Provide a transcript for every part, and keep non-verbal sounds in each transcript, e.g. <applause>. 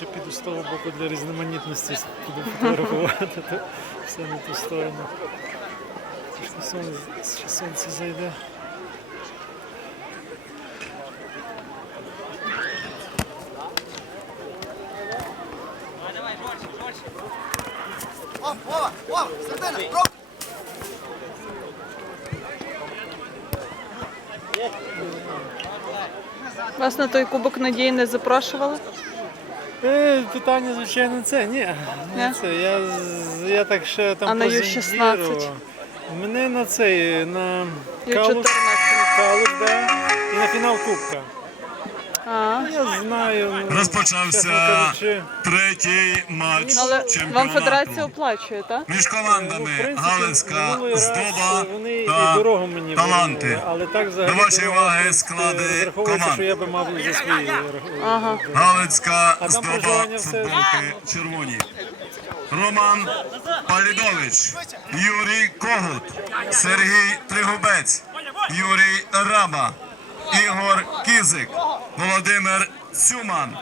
чи піду з того боку для різноманітності піду фотографувати, то все на ту сторону. Сонце, сонце зайде. О, Вова, Вова, середина. Вас на той кубок надії не запрошували? Е, питання, звичайно, це. Ні, не це. Я, я так ще там А на. Ю-16? Мене на цей, на Ю-14. Калуш, Калуш, да, і на фінал Кубка. Я знаю. ну, Розпочався третій матч але вам федерація оплачує, так? між Ну, командами принципі, Галицька здоба і та мені таланти. але так взагалі До вашої уваги е, склади команд. що я би мав за свій е, Ага. Галицька здоба футболки червоні. Роман Палідович, Юрій Когут, Сергій Тригубець, Юрій Раба, Ігор Кізик, Володимир Цюман,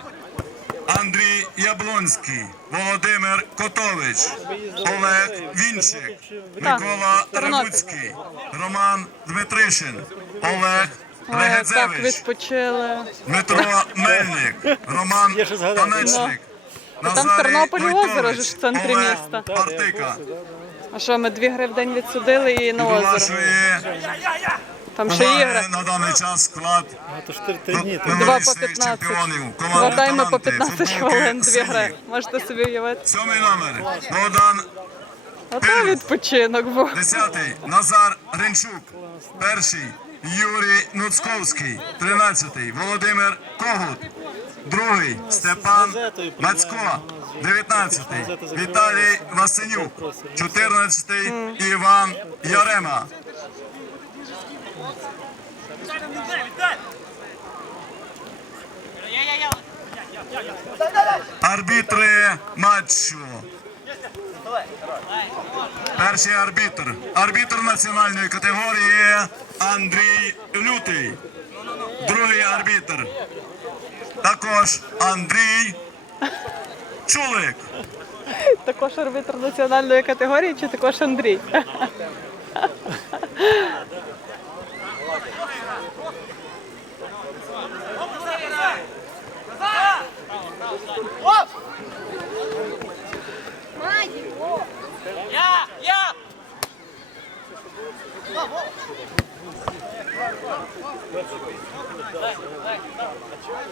Андрій Яблонський, Володимир Котович, Олег Вінчик, Микола Рагуцький, Роман Дмитришин, Олег так Дмитро Мельник, Роман. Танечник. Там Назарій Тернополі озеро ж в центрі Олег міста. Партика. А що, ми дві гри в день відсудили і на озеро. Там ще ігри. на даний час склад А то то- Два по 15. чемпіонів. Два тайми по 15 хвилин, дві гри. Можете собі уявити. Сьомий номер Богдан Ото відпочинок був. Десятий Назар Ренчук. Перший Юрій Нуцковський. Тринадцятий Володимир Когут. Другий Степан Мацько. Дев'ятнадцятий Віталій Васенюк. Чотирнадцятий Іван Ярема. Арбітри матчу. Перший арбітр. Арбітр національної категорії Андрій Лютий. Другий арбітр. Також Андрій Чулик. Також арбітр національної категорії чи також Андрій?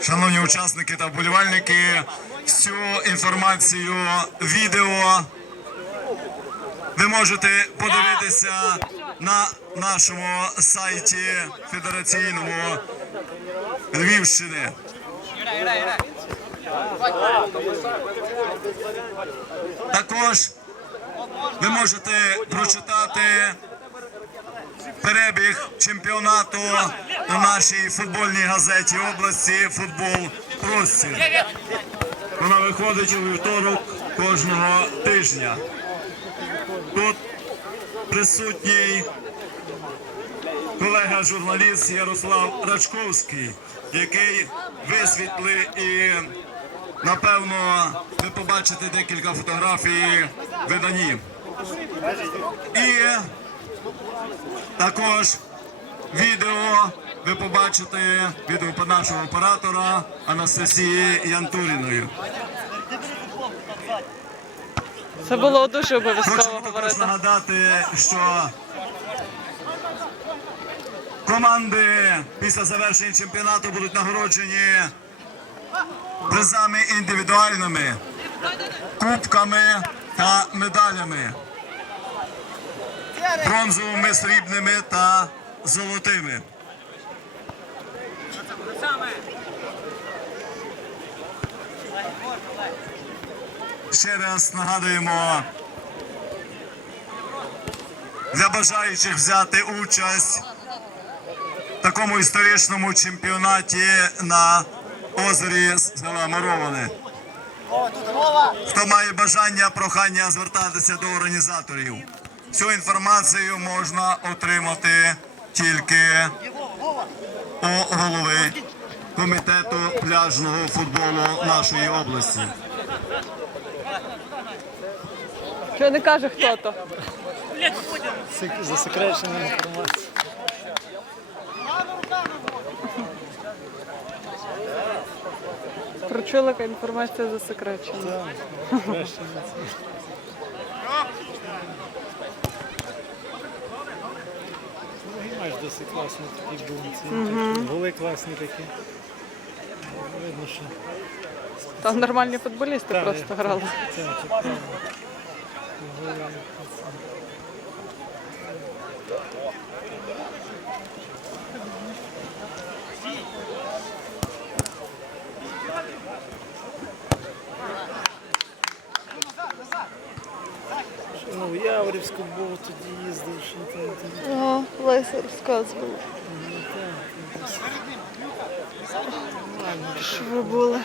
Шановні учасники та вболівальники, всю інформацію відео ви можете подивитися на нашому сайті Федераційному Львівщини. Також ви можете прочитати перебіг чемпіонату у нашій футбольній газеті області Футбол Простір. Вона виходить у вівторок кожного тижня. Тут присутній колега журналіст Ярослав Рачковський, який висвітлив і напевно ви побачите декілька фотографій в виданні. І також відео ви побачите від нашого оператора Анастасії Янтуріної. Це було дуже обов'язково Хочемо також нагадати, що команди після завершення чемпіонату будуть нагороджені призами індивідуальними, кубками та медалями, бронзовими, срібними та золотими. Ще раз нагадуємо для бажаючих взяти участь в такому історичному чемпіонаті на озері села Мороване. Хто має бажання, прохання звертатися до організаторів. Цю інформацію можна отримати тільки у голови комітету пляжного футболу нашої області. Що не каже хто то? Сек- Засекречена інформація. Про чоловіка інформація засекречена. <laughs> Це. Матч досить класний такий був. Ці голи класні такі. Видно, що Там нормальні футболісти Так, просто я- грали. Правильно. Голи, це. Ну, в Яворівську був, тоді їздив, що там. там. Так, Нормально. Що ви були?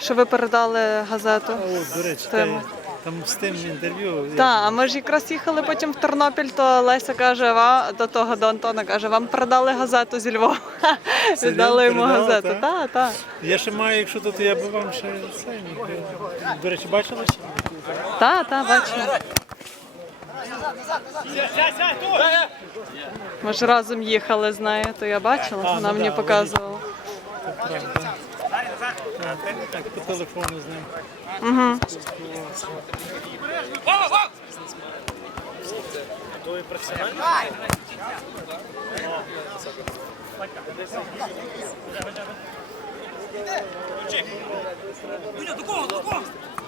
Що ви передали газету? От, до речі, з там з тим інтерв'ю. Так, а ми ж якраз їхали потім в Тернопіль, то Леся каже, «Ва- до того до Антона каже, вам передали газету зі Львова. <laughs> Віддали йому передав, газету. так? Так, так. Я ще маю, якщо тут я би вам ще це. До речі, бачили ще? Так, так, бачимо. Ми ж разом їхали з нею, то я бачила, вона мені показувала. Так, по телефону з ним. Угу.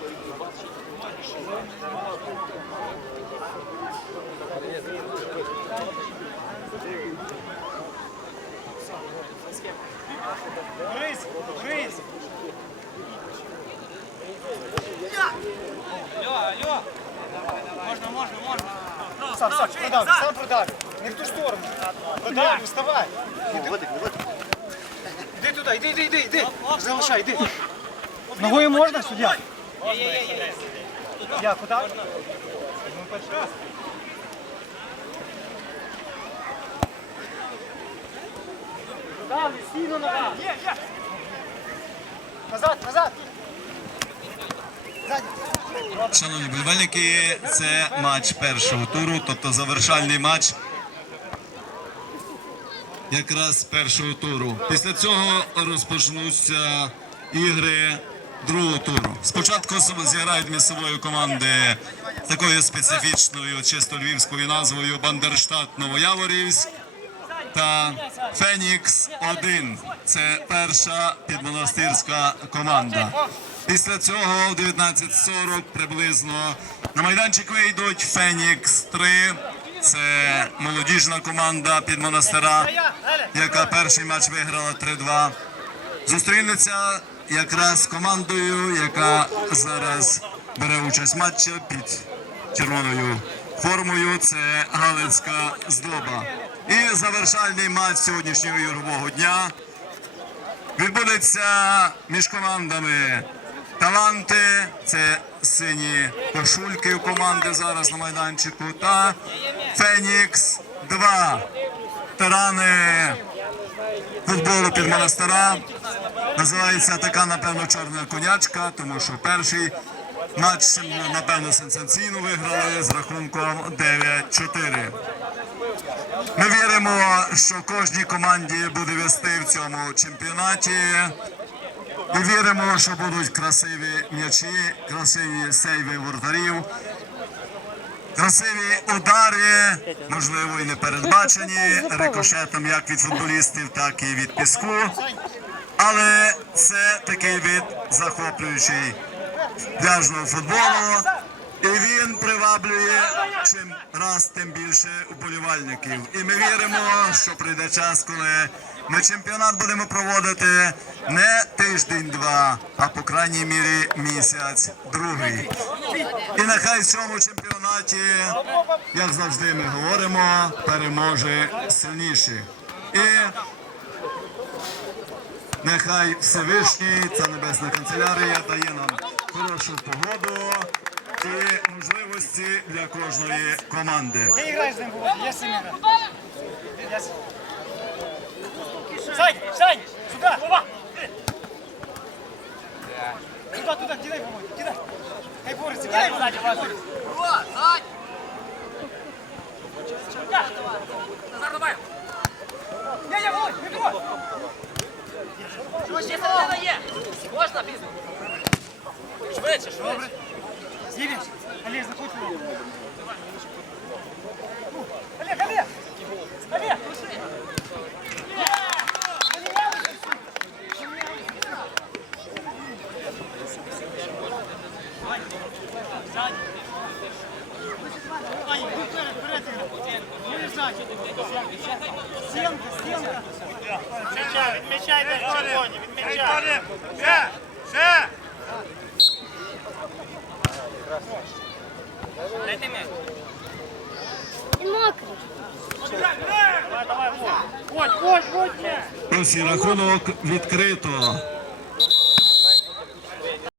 спілкувався. Той професіональний? Сам, сам. Не в ту сторону. Вставай. Іди туди. Залишай, іди. Ногою можна, суддя? Я куди? Ну, перший раз. Назад, назад. Ззаді. Шановні болівальники, це матч першого туру, тобто завершальний матч якраз першого туру. Після цього розпочнуться ігри другого туру. Спочатку зіграють собою команди такою специфічною, чисто львівською назвою Бандерштат Новояворівськ та Фенікс 1 Це перша підмонастирська команда. Після цього в 19.40 приблизно на майданчик вийдуть Фенікс 3 Це молодіжна команда підмонастира, яка перший матч виграла 3-2. Зустрінеться якраз командою, яка зараз бере участь в матчі під червоною формою. Це Галицька здоба. І завершальний матч сьогоднішнього ігрового дня відбудеться між командами Таланти, це сині кошульки у команди зараз на майданчику, та Фенікс 2. Тирани футболу під монастира. Називається така, напевно, чорна конячка, тому що перший матч, напевно, сенсаційно виграли з рахунком 9-4. Ми віримо, що кожній команді буде вести в цьому чемпіонаті. І віримо, що будуть красиві м'ячі, красиві сейви воротарів, красиві удари, можливо, і не передбачені рикошетом як від футболістів, так і від піску. Але це такий вид захоплюючий пляжного футболу. І він приваблює чим раз тим більше уболівальників. І ми віримо, що прийде час, коли ми чемпіонат будемо проводити не тиждень-два, а по крайній мірі місяць другий. І нехай в цьому чемпіонаті, як завжди ми говоримо, переможе сильніший. І Нехай Всевишній, ця небесна канцелярія дає нам хорошу погоду і можливості для кожної команди. Где играешь с ним, Володя? Я с ним играю. Я с- Сань, Сань, сюда! Туда, туда, кидай, Володя, кидай. Хай борется, кидай, Володя, борется. Не, не, Володь, не трогай! Ще середина є. Можна пізно. Швидше, швидше. Зимич, Олег, заходь Олег, Олег! Олег! Ай, ну вперед. Стенка. Відмічайте червоні, відмічайте. Ще, ще. Дайте м'яч. Він мокрий. Давай, давай, ось, ось, ні. Ось і рахунок відкрито.